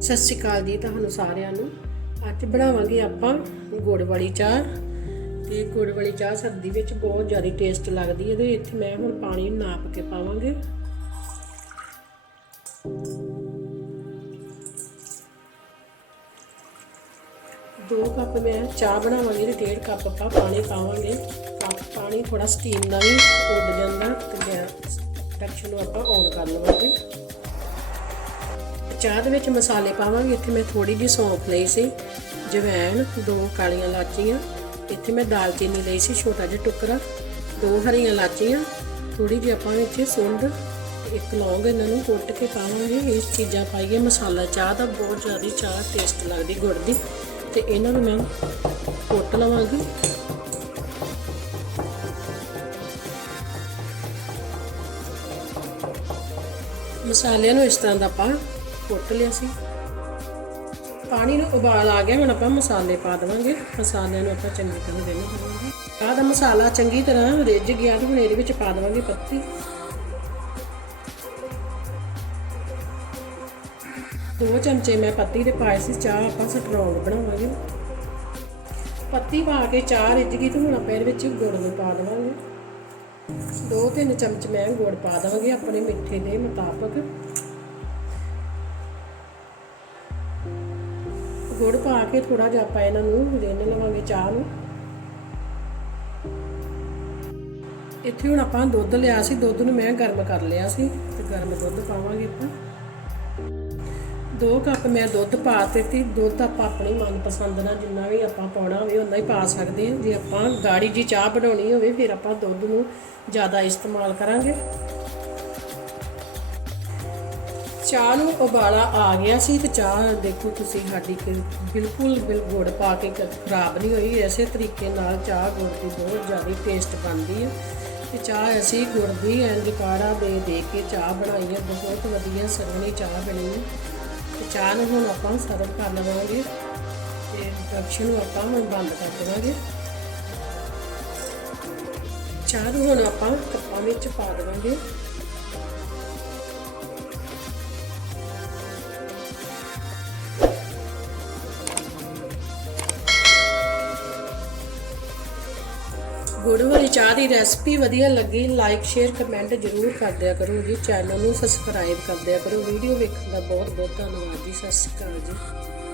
ਸਤਿ ਸ਼੍ਰੀ ਅਕਾਲ ਜੀ ਤੁਹਾਨੂੰ ਸਾਰਿਆਂ ਨੂੰ। ਅੱਜ ਬਣਾਵਾਂਗੇ ਆਪਾਂ ਗੁੜ ਵਾਲੀ ਚਾਹ। ਤੇ ਗੁੜ ਵਾਲੀ ਚਾਹ ਸਰਦੀ ਵਿੱਚ ਬਹੁਤ ਜ਼ਿਆਦਾ ਟੇਸਟ ਲੱਗਦੀ ਹੈ ਤੇ ਇੱਥੇ ਮੈਂ ਹੁਣ ਪਾਣੀ ਨਾਪ ਕੇ ਪਾਵਾਂਗੇ। ਦੋ ਕੱਪ ਮੈਂ ਚਾਹ ਬਣਾਵਾਂਗੀ ਤੇ ਡੇਢ ਕੱਪ ਆਪਾਂ ਪਾਣੀ ਪਾਵਾਂਗੇ। ਪਾਣੀ ਥੋੜਾ ਸਟੀਮ ਨਾਲ ਹੀ ਉੱਡ ਜਾਂਦਾ ਤੇ ਗੈਸ ਇੰਡਕਸ਼ਨ ਨੂੰ ਆਪਾਂ ਔਨ ਕਰ ਲਵਾਂਗੇ। ਚਾਹ ਦੇ ਵਿੱਚ ਮਸਾਲੇ ਪਾਵਾਂਗੇ। ਇੱਥੇ ਮੈਂ ਥੋੜੀ ਜਿਹੀ ਸੌਂਫ ਲਈ ਸੀ, ਜਵੈਣ, ਦੋ ਕਾਲੀਆਂ ਇਲਾਚੀਆਂ। ਇੱਥੇ ਮੈਂ ਦਾਲਚੀਨੀ ਲਈ ਸੀ, ਛੋਟਾ ਜਿਹਾ ਟੁਕੜਾ, ਦੋ ਹਰੀਆਂ ਇਲਾਚੀਆਂ। ਥੋੜੀ ਜਿਹੀ ਆਪਾਂ ਵਿੱਚ ਸੁੰਡ, ਇੱਕ ਲੌਂਗ ਇਹਨਾਂ ਨੂੰ ਕੁੱਟ ਕੇ ਪਾਵਾਂਗੇ। ਇਹ ਚੀਜ਼ਾਂ ਪਾਈਏ ਮਸਾਲਾ ਚਾਹ ਦਾ ਬਹੁਤ ਜ਼ਿਆਦਾ ਚਾਹ ਟੇਸਟ ਲੱਗਦੀ ਗੁੜ ਦੀ। ਤੇ ਇਹਨਾਂ ਨੂੰ ਮੈਂ ਕੁੱਟ ਲਵਾਂਗੀ। ਮਸਾਲਿਆਂ ਨੂੰ ਇਸ ਤਰ੍ਹਾਂ ਦਾ ਆਪਾਂ ਕੁੱਟ ਲਿਆ ਸੀ। ਪਾਣੀ ਨੂੰ ਉਬਾਲ ਆ ਗਿਆ, ਹੁਣ ਆਪਾਂ ਮਸਾਲੇ ਪਾ ਦੇਵਾਂਗੇ। ਮਸਾਲਿਆਂ ਨੂੰ ਆਪਾਂ ਚੰਗੀ ਤਰ੍ਹਾਂ ਦੇਣਾ ਦੇਵਾਂਗੇ। ਆਹ ਦਾ ਮਸਾਲਾ ਚੰਗੀ ਤਰ੍ਹਾਂ ਰਿੱਝ ਗਿਆ ਤੇ ਹੁਣ ਇਹਦੇ ਵਿੱਚ ਪਾ ਦੇਵਾਂਗੇ ਪੱਤੀ। ਦੋ ਚਮਚੇ ਮੈਂ ਪੱਤੀ ਦੇ ਪਾਏ ਸੀ, ਚਾਹ ਆਪਾਂ ਸਟਰੋਂਗ ਬਣਾਵਾਂਗੇ। ਪੱਤੀ ਪਾ ਕੇ ਚਾਹ ਰਿੱਝ ਗਈ ਤੇ ਹੁਣ ਆਪਾਂ ਇਹਦੇ ਵਿੱਚ ਗੁੜ ਨੂੰ ਪਾ ਦੇਵਾਂਗੇ। ਦੋ ਤਿੰਨ ਚਮਚ ਮੈਂ ਗੁੜ ਪਾ ਦਵਾਂਗੀ ਆਪਣੇ ਮਿੱਠੇ ਦੇ ਮੁਤਾਬਕ। ਗੁੜ ਪਾ ਕੇ ਥੋੜਾ ਜਿਹਾ ਆਪਾਂ ਇਹਨਾਂ ਨੂੰ ਰਿੰਨ ਲਵਾਂਗੇ ਚਾਹ ਨੂੰ। ਇੱਥੇ ਹੁਣ ਆਪਾਂ ਦੁੱਧ ਲਿਆ ਸੀ, ਦੁੱਧ ਨੂੰ ਮੈਂ ਗਰਮ ਕਰ ਲਿਆ ਸੀ ਤੇ ਗਰਮ ਦੁੱਧ ਪਾਵਾਂਗੇ ਆਪਾਂ। ਦੋ ਕੱਪ ਮੈਂ ਦੁੱਧ ਪਾ ਦਿੱਤੀ, ਦੁੱਧ ਆਪਾਂ ਆਪਣੀ ਮਨਪਸੰਦ ਨਾਲ ਜਿੰਨਾ ਵੀ ਆਪਾਂ ਪਾਉਣਾ ਹੋਵੇ ਉਨਾ ਹੀ ਪਾ ਸਕਦੇ ਹਾਂ। ਜੇ ਆਪਾਂ ਗਾੜੀ ਜੀ ਚਾਹ ਬਣਾਉਣੀ ਹੋਵੇ, ਫਿਰ ਆਪਾਂ ਦੁੱਧ ਨੂੰ ਜ਼ਿਆਦਾ ਇਸਤੇਮਾਲ ਕਰਾਂਗੇ। ਚਾਹ ਨੂੰ ਉਬਾਲਾ ਆ ਗਿਆ ਸੀ ਤੇ ਚਾਹ ਦੇਖੋ ਤੁਸੀਂ ਸਾਡੀ ਕਿ ਬਿਲਕੁਲ, ਬਿਲ ਗੁੜ ਪਾ ਕੇ ਖਰਾਬ ਨਹੀਂ ਹੋਈ, ਐਸੇ ਤਰੀਕੇ ਨਾਲ ਚਾਹ ਗੁੜ ਦੀ ਬਹੁਤ ਜ਼ਿਆਦਾ ਟੇਸਟ ਬਣਦੀ ਹੈ। ਤੇ ਚਾਹ ਅਸੀਂ ਗੁੜ ਦੀ ਇੰਜ ਕਾੜਾ ਦੇ ਦੇ ਕੇ ਚਾਹ ਬਣਾਈ ਹੈ, ਬਹੁਤ ਵਧੀਆ ਸਰਵਣੀ ਚਾਹ ਬਣੀ ਹੈ। ਤੇ ਚਾਹ ਨੂੰ ਹੁਣ ਆਪਾਂ ਸਰਵ ਕਰ ਲਵਾਂਗੇ ਤੇ ਇੰਡਕਸ਼ਨ ਨੂੰ ਆਪਾਂ ਹੁਣ ਬੰਦ ਕਰ ਦੇਵਾਂਗੇ। ਚਾਹ ਨੂੰ ਹੁਣ ਆਪਾਂ ਕੱਪਾਂ ਵਿੱਚ ਪਾ ਦੇਵਾਂਗੇ। ਗੁੜ ਵਾਲੀ ਚਾਹ ਦੀ ਰੈਸਪੀ ਵਧੀਆ ਲੱਗੀ ਲਾਈਕ ਸ਼ੇਅਰ ਕਮੈਂਟ ਜ਼ਰੂਰ ਕਰ ਦਿਆ ਕਰੋ ਜੀ। ਚੈਨਲ ਨੂੰ ਸਬਸਕ੍ਰਾਈਬ ਕਰ ਦਿਆ ਕਰੋ। ਵੀਡੀਓ ਵੇਖਣ ਦਾ ਬਹੁਤ ਬਹੁਤ ਧੰਨਵਾਦ ਜੀ। ਸਤਿ ਸ਼੍ਰੀ ਅਕਾਲ ਜੀ।